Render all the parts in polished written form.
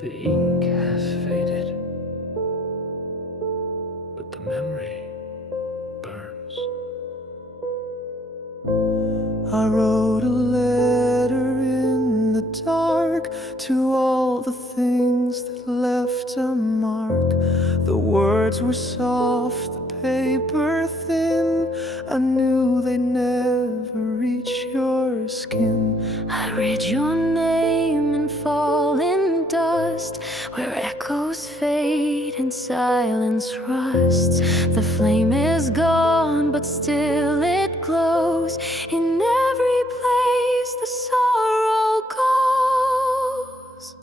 The ink has faded, but the memory burns. I wrote a letter in the dark to all the things that left a mark. The words were soft, the paper thin. I knew they'd never reach your skin. I read your name in falling dust, where echoes fade and silence rusts. The flame is gone, but still it glows. In every place the sorrow goes.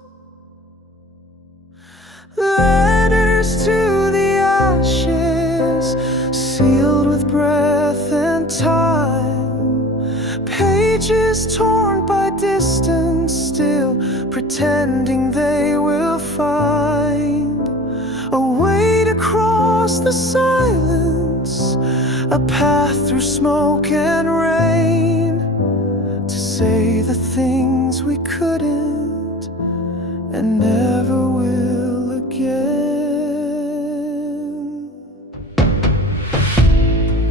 Letters to the ashes, sealed with breath and time. Pages torn by distance, still pretending they will find a way to cross the silence, a path through smoke and rain, to say the things we couldn't and never will again.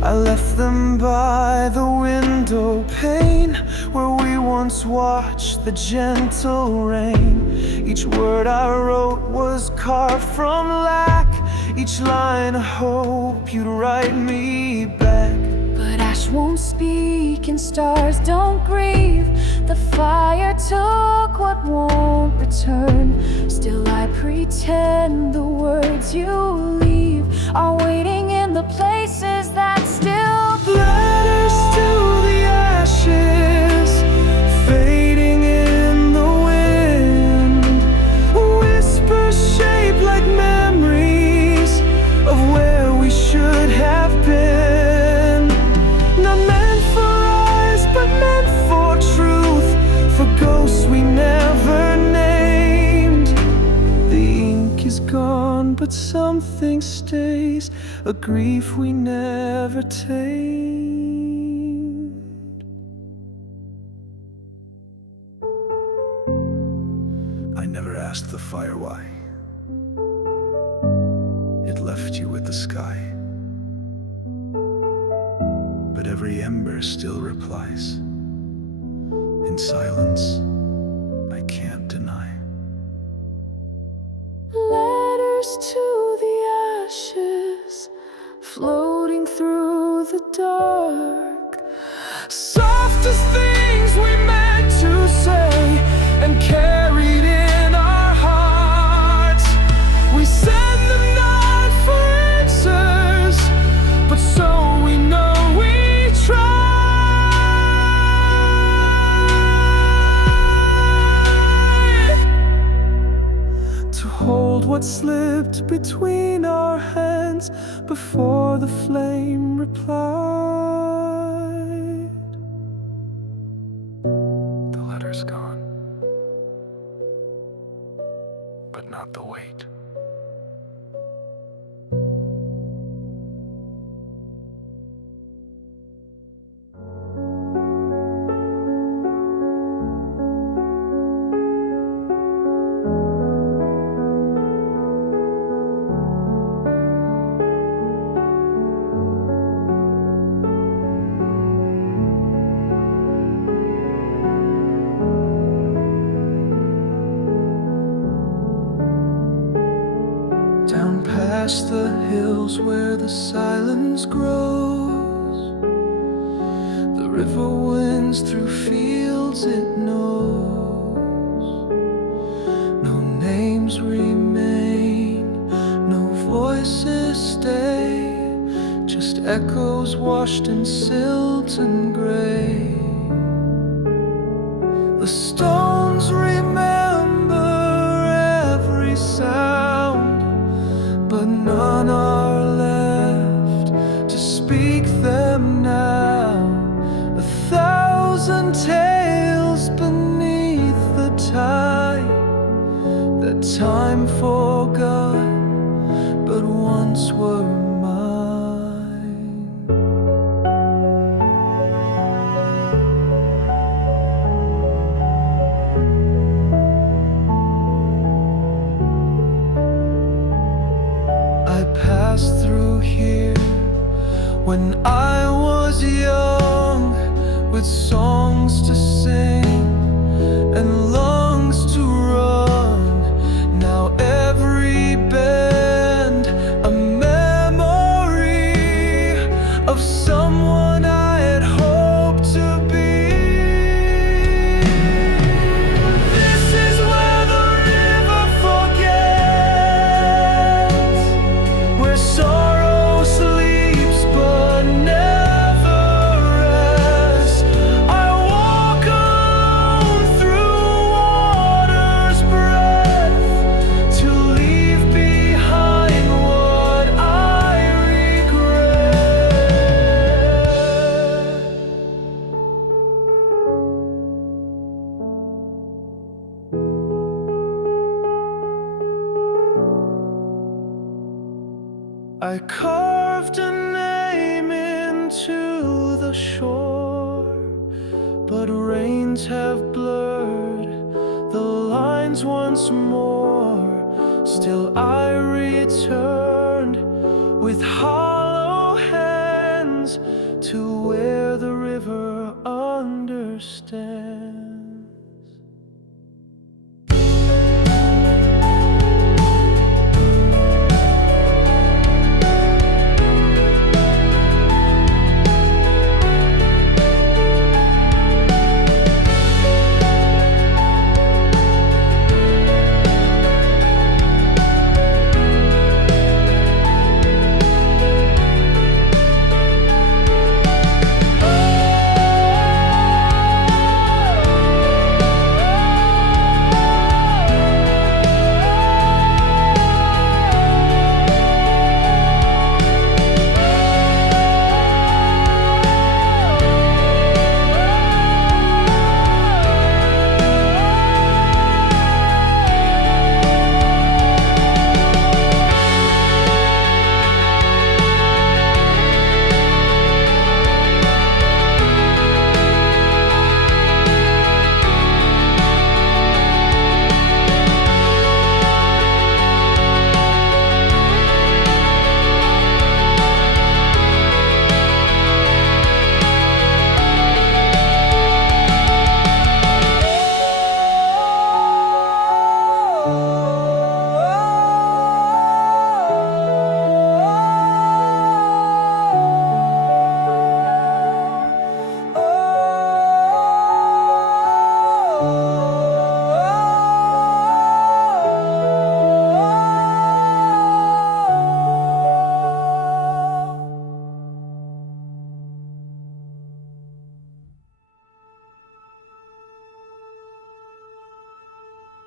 I left them by the window pane, where we once watched the gentle rain. Each word I wrote was carved from lack, each line a hope you'd write me back. But ash won't speak and stars don't grieve. The fire took what won't return. Still I pretend the words you leave are waiting in the places that still burn. Letters to the ashes, fading in the wind. Whispers shaped like memories of where we should have been. Not meant for eyes, but meant for truth, for ghosts we never named. The ink is gone, but something stays, a grief we never tamed. I never asked the fire why. It left you with the sky. But every ember still replies in silence I can't deny. Letters to the ashes, floating through the dark. Softest things we meant to say and carried in our hearts. We send them not for answers, but so we know we tried to hold what slipped between our hands before the flame replied. The letter's gone, but not the weight. Down past the hills where the silence grows, the river winds through fields it knows. No names remain, no voices stay, just echoes washed in silt and gray. The stones remember every sound, but none are left to speak them now. 1,000 tales beneath the tide that time forgot, but once were mine. When I was young, with songs to sing and lungs to run, now every bend a memory of someone I had hoped to be. This is where the river forgets, where sorrow sleeps but never rests. I walk alone through water's breath to leave behind what I regret. I carved a name into the shore, but rains have blurred the lines once more. Still I returned with hollow hands to where the river understands.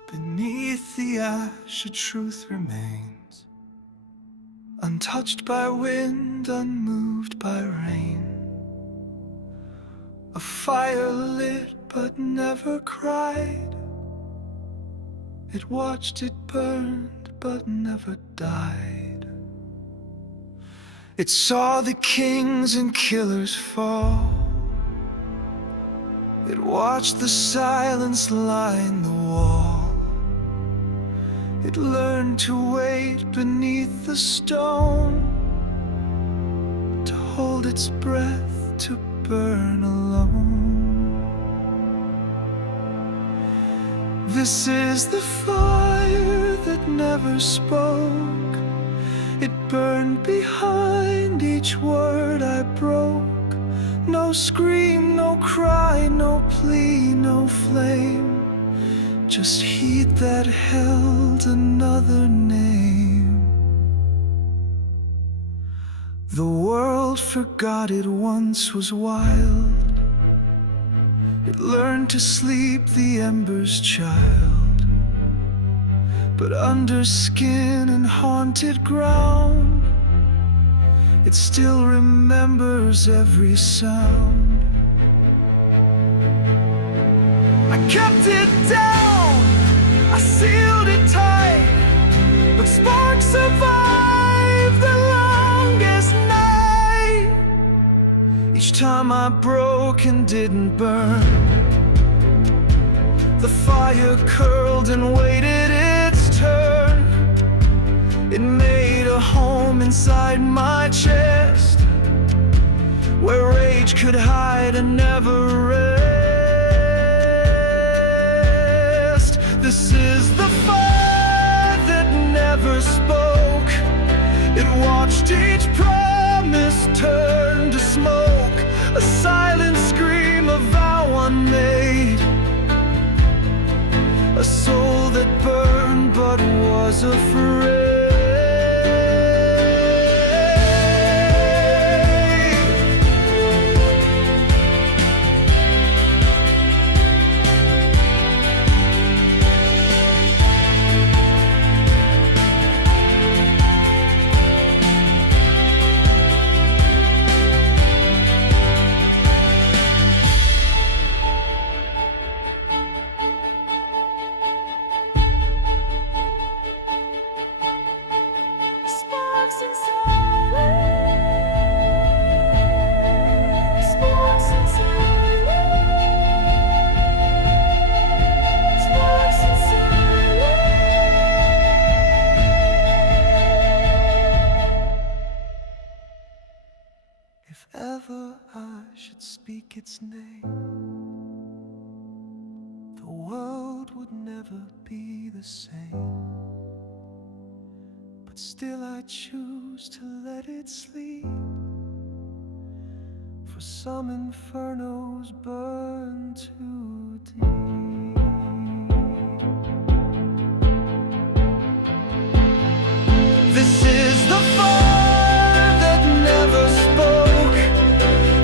Beneath the ash a truth remains, untouched by wind, unmoved by rain. A fire lit but never cried. It watched, it burned but never died. It saw the kings and killers fall. It watched the silence line the wall. It learned to wait beneath the stone, to hold its breath, to burn alone. This is the fire that never spoke. It burned behind each word I broke. No scream, no cry, no plea, no flame. Just heat that held another name. The world forgot it once was wild. It learned to sleep the ember's child. But under skin and haunted ground, it still remembers every sound. I kept it down, I sealed it tight, but sparks survived the longest night. Each time I broke and didn't burn, the fire curled and waited its turn. It made a home inside my chest, where rage could hide and never rest. This is the fire that never spoke. It watched each promise turn to smoke, a silent scream, a vow unmade, a soul that burned but was afraid. Sparks in silence. Sparks in silence. Sparks in silence. If ever I should speak its name, the world would never be the same. But still I choose to let it sleep, for some infernos burn too deep. This is the fire that never spoke.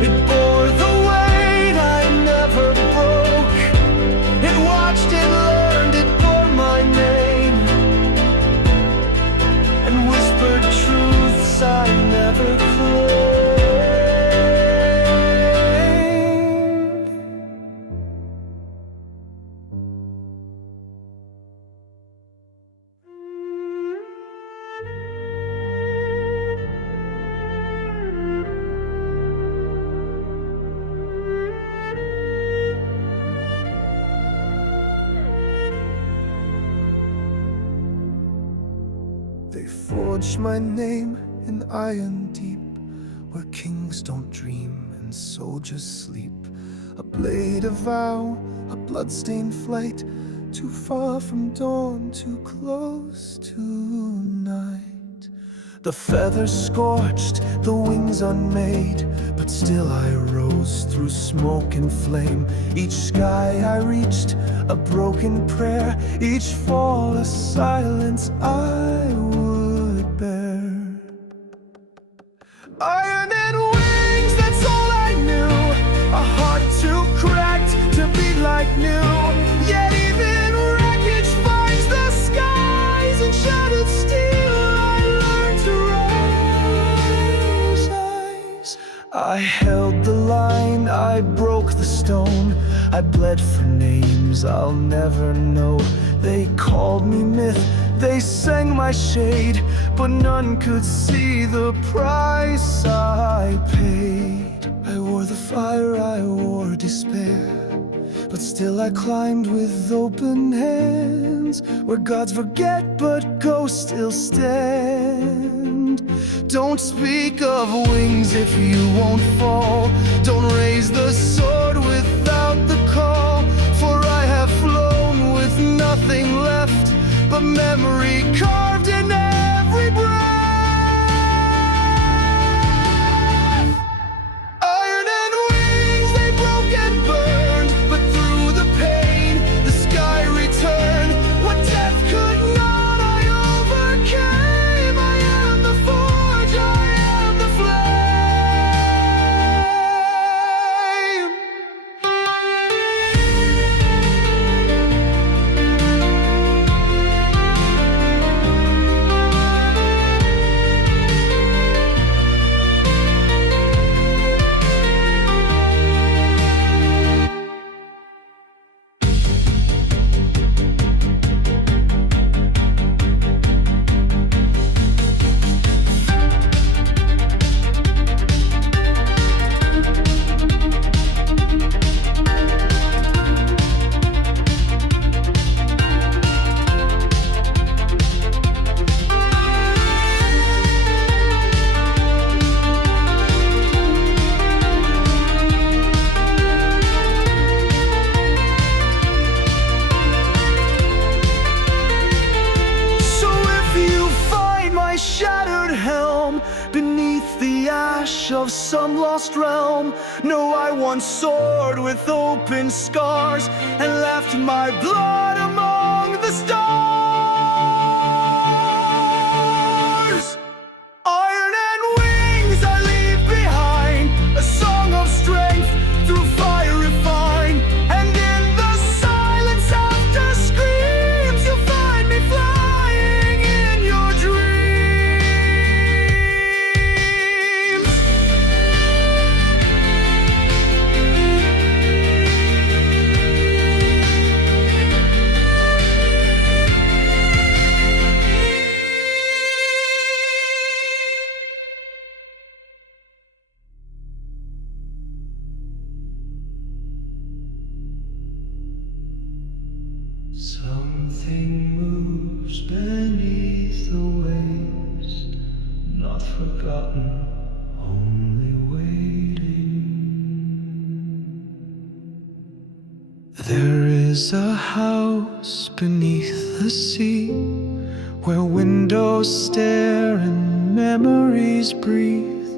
It bore the weight I never broke. It watched, it learned, it bore my name, and whispered truths I never claimed. They forged my name in iron deep, where kings don't dream and soldiers sleep. A blade, a vow, a bloodstained flight, too far from dawn, too close to night. The feathers scorched, the wings unmade, but still I rose through smoke and flame. Each sky I reached, a broken prayer, each fall a silence I would bear. Iron and wings, that's all I knew. A heart too cracked to beat like new. Yet even wreckage finds the skies, and shattered steel I learned to rise. I held the line, I broke the stone. I bled for names I'll never know. They called me myth, they sang my shade, but none could see the price I paid. I wore the fire, I wore despair, but still I climbed with open hands, where gods forget but ghosts still stand. Don't speak of wings if you won't fall. Don't raise the sword without the call, for I have flown with nothing left but memory carved in every breath. Iron and wings, they broke and burned, but through the pain, the sky returned. What death could not, I overcame. I am the forge, I am the flame. flash of some lost realm. No, I once soared with open scars and left my blood among the stars. Iron and wings I leave behind, a song of strength through fire refined. And in the silence after screams, you'll find me flying in your dreams. Something moves beneath the waves, not forgotten, only waiting. There is a house beneath the sea, where windows stare and memories breathe.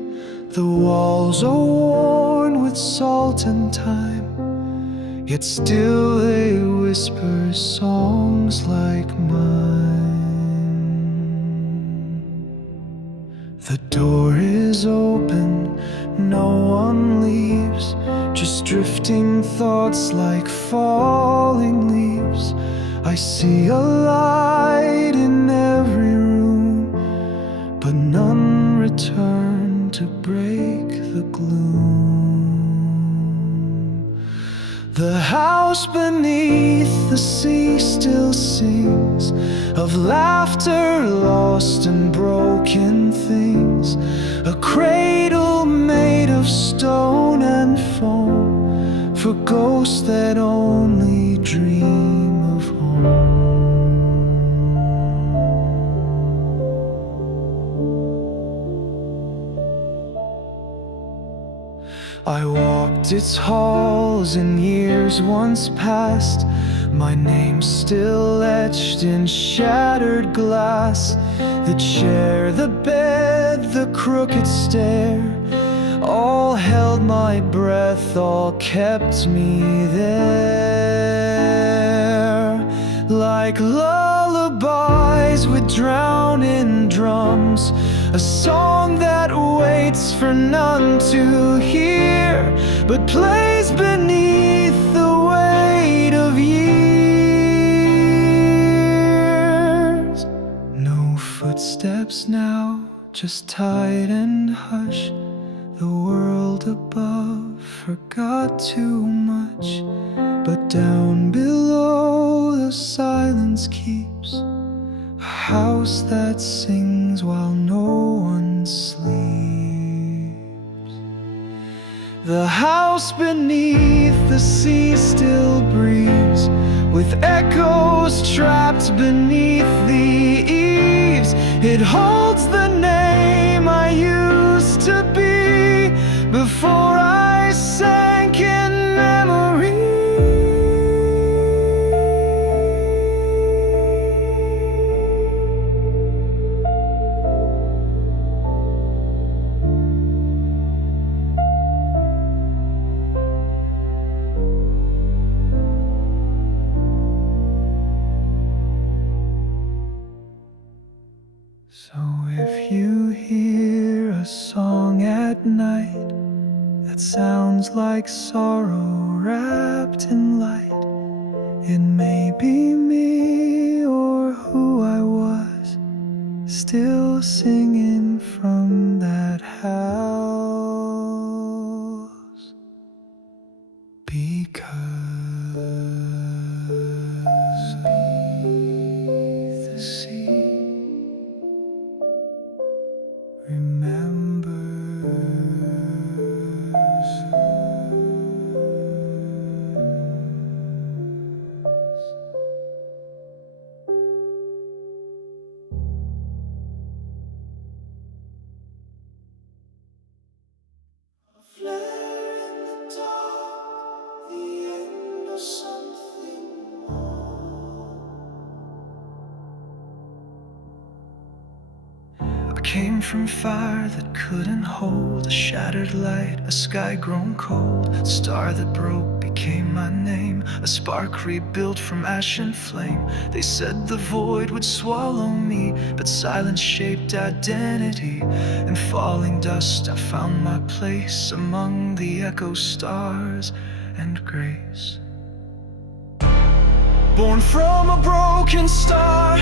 The walls are worn with salt and time, yet still they whisper songs like mine. The door is open, no one leaves, just drifting thoughts like falling leaves. I see a light in every room, but none return to break the gloom. The house beneath the sea still sings of laughter lost and broken things. A cradle made of stone and foam for ghosts that only dream of home. I walked its halls in years once past, my name still etched in shattered glass. The chair, the bed, the crooked stair, all held my breath, all kept me there. Like lullabies with drowning drums, a song that waits for none to hear, but plays beneath the weight of years. No footsteps now, just tide and hush. The world above forgot too much, but down below the silence keeps a house that sings while no one sleeps. The house beneath the sea still breathes, with echoes trapped beneath the eaves. It holds the name I used to be before I sank in memory. So if you hear a song at night that sounds like sorrow wrapped in light, it may be me or who I was, still singing from that house. Because beneath the sea remembers. came from fire that couldn't hold a shattered light, a sky grown cold. Star that broke became my name, a spark rebuilt from ash and flame. They said the void would swallow me, but silence shaped identity. In falling dust I found my place among the echo stars and grace. Born from a broken star,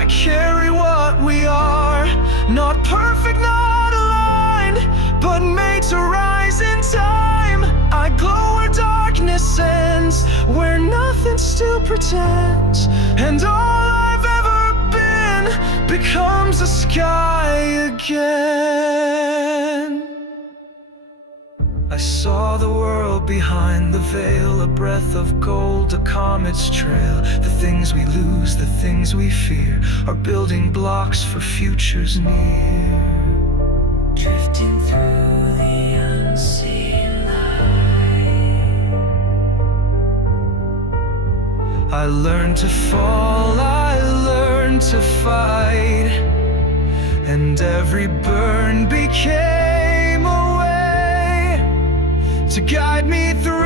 I carry what we are. Not perfect, not aligned, but made to rise in time. I glow where darkness ends, where nothing still pretends. And all I've ever been becomes a sky again. I saw the world behind the veil, a breath of gold, a comet's trail. The things we lose, the things we fear, are building blocks for futures near. Drifting through the unseen light, I learned to fall, I learned to fight, and every burn became a way to guide me through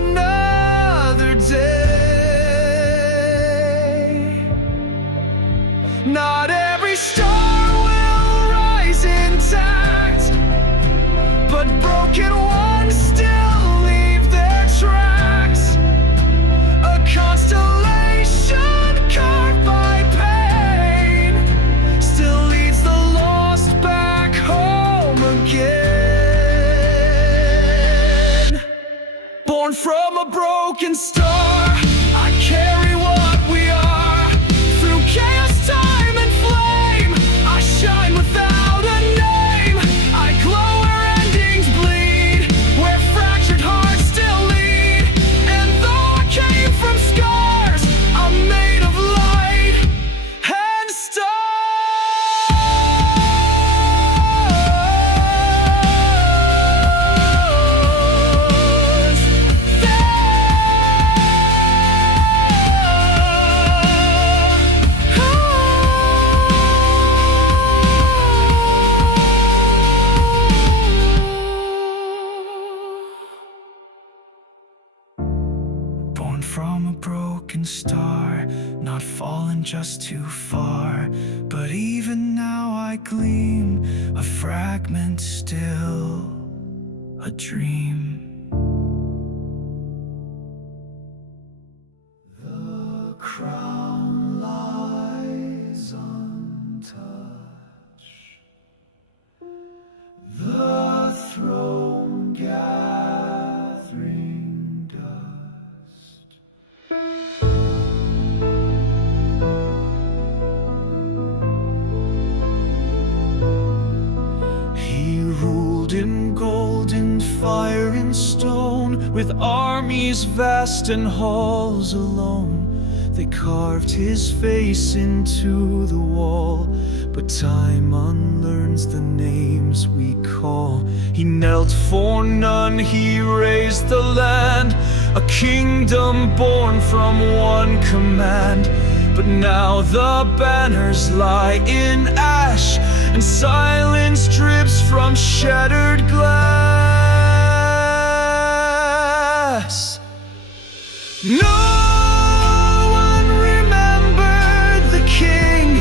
another day. Not every star will rise intact, but broken ones still leave their tracks. A constellation carved by pain still leads the lost back home again. Born from a broken star, I carry what we are. Through chaos, time, and flame, I shine without a name. I glow where endings bleed, where fractured hearts still lead. And though I came from scars, I'm made of light and stars. Born from a broken star, not fallen just too far. But even now I gleam, a fragment still, a dream. The crown lies untouched, the throne gathering dust. He ruled in gold and fire and stone, with armies vast and halls alone. They carved his face into the wall, but time unlearns the names we call. He knelt for none, he raised the land, a kingdom born from one command. But now the banners lie in ash, and silence drips from shattered glass. No one remembered the king,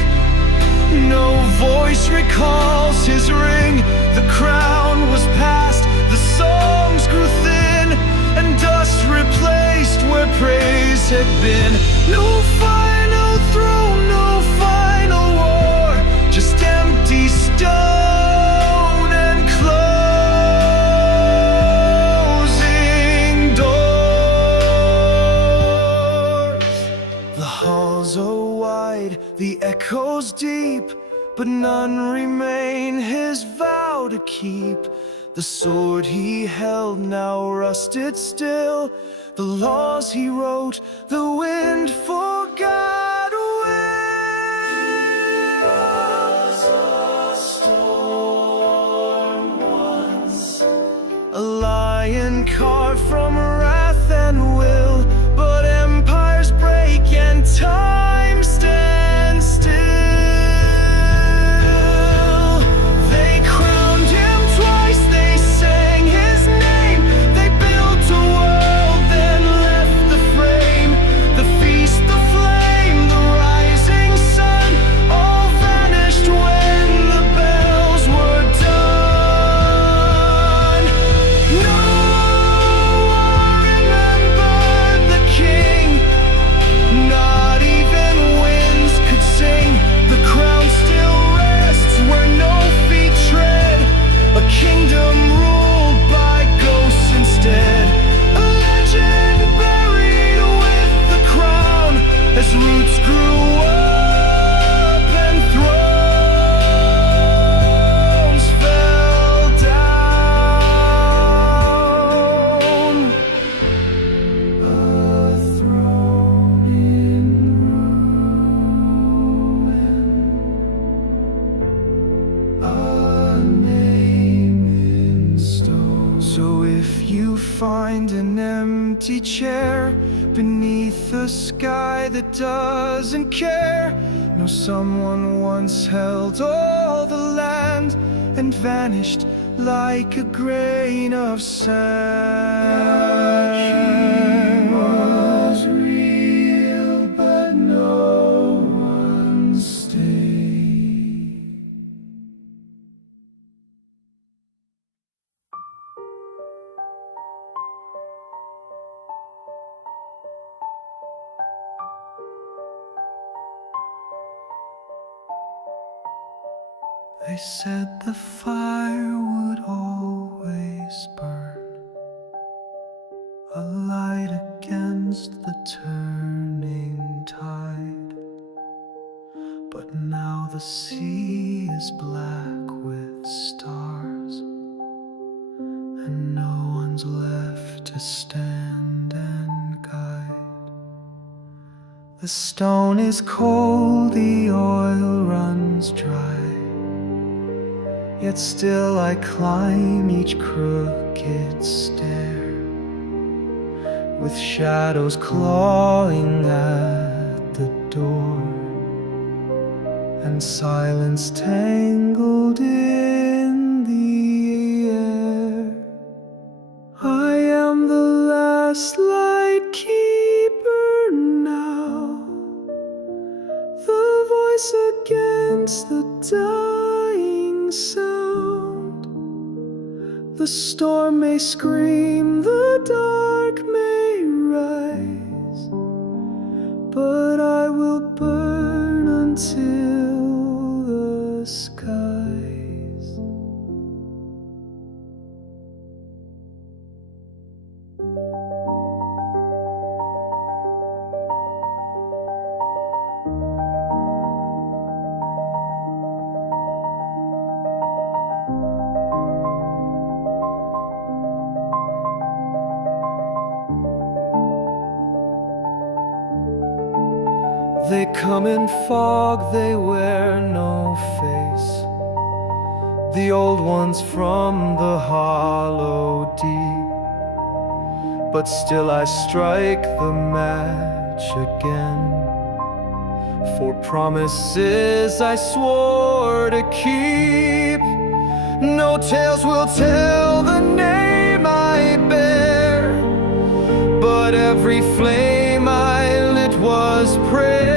no voice recalls his ring. The crown was past, the songs grew thin, and dust replaced where praise had been. No final throne, no final war, just empty stone and closing doors. The halls are wide, the echoes deep, but none remain his vow to keep. The sword he held now rusted still, the laws he wrote, the wind forgot was a storm once, a lion carved from wrath and will. But empires break and time stands still. as roots grew up and thrones fell down. A throne in ruin, a name in stone. So if you find an empty chair beneath a sky that doesn't care, know someone once held all the land and vanished like a grain of sand. He was real, but no one stayed. They said the fire would always burn, a light against the turning tide. But now the sea is black with stars, and no one's left to stand and guide. The stone is cold, the oil runs dry, yet still I climb each crooked stair, with shadows clawing at the door, and silence tangled in the air. I am the last lightkeeper now, the voice against the dying sound. The storm may scream, the dark may rise, but I will burn until the skies. They come in fog, they wear no face, the old ones from the hollow deep. But still I strike the match again, for promises I swore to keep. No tales will tell the name I bear, but every flame I lit was prayer.